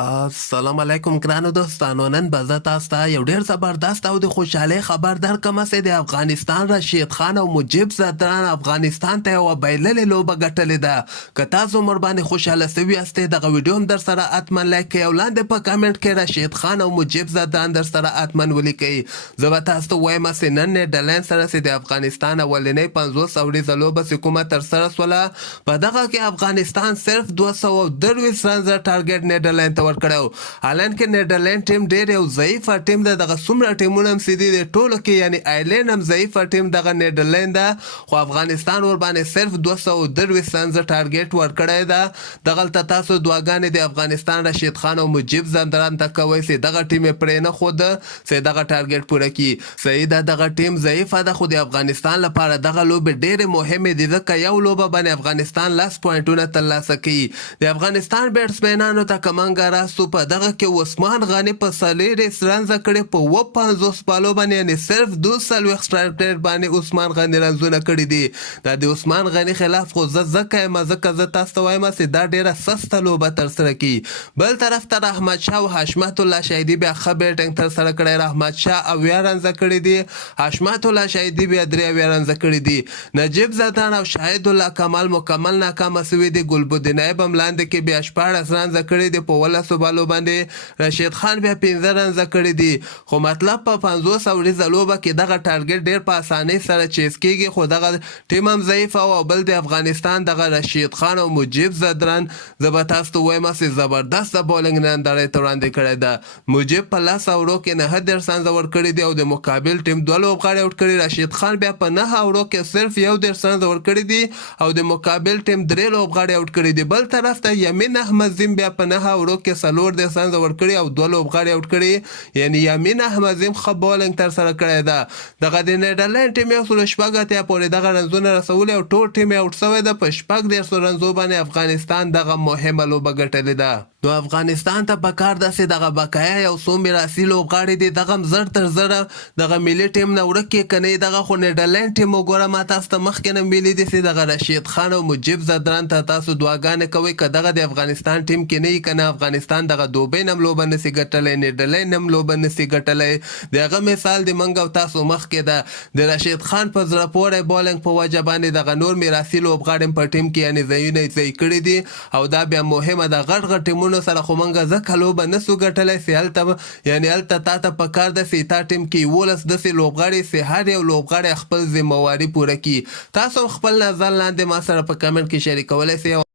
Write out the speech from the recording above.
السلام علیکم ګرانو دوستانو. نن به زه تاسو ته یو ډېر زبردست او د خوشحالۍ خبر درکړم چې د افغانستان رشید خان او مجیب زدران افغانستان ته یوه بایللې لوبه ګټلې ده. که تاسو مور باندې خوشحاله سوي یاستئ دغه ویډیو هم در سره حتما لایک کړئ او لاندې په کامنټ کې رشید خان او مجیب زدران در سره حتما ولیکئ. زه به تاسو ته وایم چې نن نیدرلند سره چې د افغانستان اولنۍ 50 اوریزه لوبه چې کومه ترسره سوله په دغه کې افغانستان صرف 223 رنزه ټارګټ نیدرلند ته ورکړی. حالان کې نیدرلند ټیم ډېر یو ضعیفه ټیم ده. دغه څومره ټیمونه هم چې دي د ټولو کې یعنی آیلینډ هم ضعیفه ټیم دغه نیدرلند ده، خو افغانستان ورباندې صرف 223 رنزه ټارګټ ورکړی ده. دغلته تاسو دعاګانې د افغانستان رشید خان او مجیب زدران ته کوئ چې دغه ټیم یې پرې نه ښوده چې دغه ټارګټ پوره کړي. صحیح ده، دغه ټیم ضعیفه ده، خو د افغانستان لپاره دغه لوبې ډېرې مهمې دي ځکه یو لوبه باندې افغانستان 10 پوینټونه ترلاسه کوي. د افغانستان بیټسمینانو ته کمنګه راستو په دغه کې عثمان غني په 40 رنزه کړي په 50 بالو باندې، یعنی صرف 240 سټرایک ریټ باندې عثمان غني رنزونه کړي دي. دا د عثمان غني خلاف خو زه ځکه یم ځکه زه تاسو ته وایم چې دا ډېره سسته لوبه ترسره کړي. بل طرف ته رحمت شاه او حشمت الله شهیدي بیا ښه بیټنګ ترسره کړی. رحمت شاه 80 رنزه کړي دي، حشمت الله شهیدي بیا 83 رنزه کړي دي. نجیب زدران او شاهد الله کمال مکمل ناکامه سوي دي. ګلبدین ایب هم لاندې کې بیا 14 رنزه کړي دي په 18 بالو باندې. رشید خان بیا 15 رنزه کړي دي. خو مطلب په 50 اوریزه لوبه کې دغه ټارګټ ډېر په اسانۍ سره چیز کیږي، خو دغه ټیم هم ضعیف او بل د افغانستان دغه رشید خان او مجیب زدران زه به تاسو ته وایم چې زبردسته بولینګ نندارې ته وړاندې کړی ده. مجیب په 10 اورو کې 9 رنزه ورکړي دي او د مقابل ټیم 2 لوبغاړي آوټ کړي. رشید خان بیا په 9 اورو کې صرف 1 رنزه ورکړي دي او د مقابل ټیم 3 لوبغاړي آوټ کړي دي. بل طرف ته یمین احمدزیم بیا په 9 اورو کې 4 رنزه ورکړي او 2 لوبغاړي آوټ کړي، یعنی یمین احمدزیم ښه بولینګ ترسره کړی ده. دغه د نیدرلند ټیم 116 پورې دغه رنزونه رسولي او ټول ټیم یې آوټ شوی ده. په 14 رنزو باندې افغانستان دغه مهمه لوبه ګټلې ده. نو افغانستان ته پکار ده چې دغه بقایا یو څو میراثي لوبغاړي دي دغه هم زر تر زره دغه ملي ټیم نه ورک کړي که نه دغه خو نیدرلند ټیم وګوره ما تاسو ته مخکې نه ویلي دي چې دغه رشید خان او مجیب زدران ته تاسو دعاګانې کوئ که دغه د افغانستان ټیم کې نه وي که نه افغانستان دغه دوبۍ نه هم لوبه نسي ګټلی، نیدرلند هم لوبه نسي ګټلی. د هغه مثال د موږ او تاسو مخکې ده. د رشید خان په زړه پورې بولینګ په وجه باندې دغه نور میراثي لوبغاړي په ټیم کې یعنې ځایونه یې ځای کړي دي او دا بیا مهمه ده. غټ غټ ټیمونو سره خو موږ ځکه لوبه نسو ګټلی چې هلته یعنې هلته تا ته پکار ده چې تا ټیم کې 11 داسې لوبغاړي چې هر یو لوبغاړی خپل ذمهواري پوره کړي. تاسو هم خپل نظر لاندې ما سره په کمنټ کې شریکولی شئ.